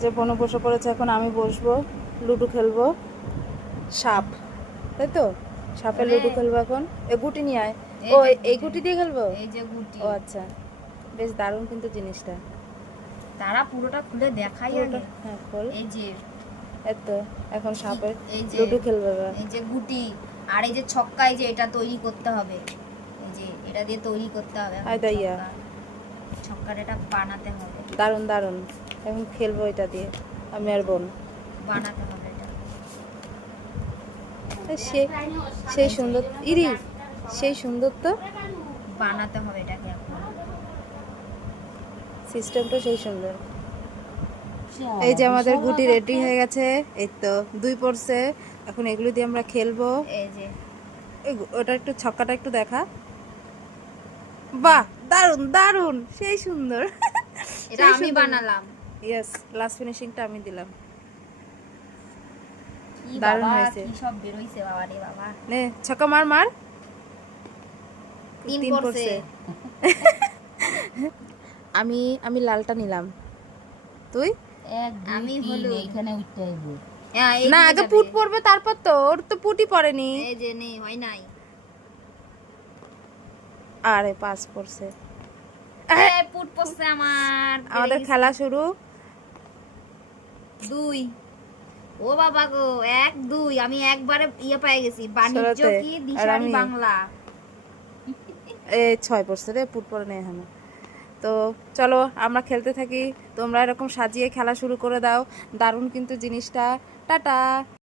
যে বনু বসে পড়েছে, এখন আমি বসবো, লুডো খেলবো। সাপ, তাই তো? সাপের লুডো খেলবো এখন। এ গুটি নিয়ে আয়। ও এই গুটি দিয়ে খেলবো? এই যে গুটি। ও আচ্ছা, বেশ দারুণ কিন্তু জিনিসটা। তারা পুরোটা খুলে দেখাই আগে। হ্যাঁ খোল। এই যে এত এখন সাপের এই যে লুডো খেলবে এবার। এই যে গুটি আর এই যে ছক্কা, এই যে এটা তৈরি করতে হবে, এই যে এটা দিয়ে তৈরি করতে হবে এখন আয় দাইয়া। ছক্কার এটা বানাতে হবে। দারুণ দারুণ, এখন খেলবো এটা দিয়ে আমি আর বোন। বানাতে হবে এটা। সেই সুন্দর ইরি, সেই সুন্দর তো বানাতে হবে এটাকে এখন। সিস্টেমটা সেই সুন্দর। এই যে আমাদের গুটি রেডি হয়ে গেছে, এই তো 2 পড়ছে। এখন এগুলো দিয়ে আমরা খেলবো। এই যে ওটা একটু ছক্কাটা একটু দেখা। বাহ, দারুণ দারুণ, সেই সুন্দর। এটা আমি বানালাম। ইয়েস, লাস্ট ফিনিশিংটা আমি দিলাম। কি দারুণ বাবা, হয়েছে। কি সব বের হইছে বাবা রে বাবা। নে ছক্কা মার মার। 3 3 পড়ছে। পড়ছে। আমি লালটা নিলাম, তুই? আমি হলো এইখানে উঠতে হইব। না, আগে পুট পড়বে, তারপর তো ওর তো পুটি পড়েনি। এই যে নেই, হয় নাই। আরে 5 পড়ছে। এই পুট পড়ছে আমার। আমাদের খেলা শুরু। 2। ও বাবা গো, 1 2। আমি একবারে ইয়ে পেয়ে গেছি, বাণিজ্য ষোলোতে। কি আর দিশারি আমি বাংলা। এই 6 পড়ছে রে, পুট পড়ে নেই এখনো। তো চলো আমরা খেলতে থাকি, তোমরা এরকম সাজিয়ে খেলা শুরু করে দাও। দারুণ কিন্তু জিনিসটা। টাটা।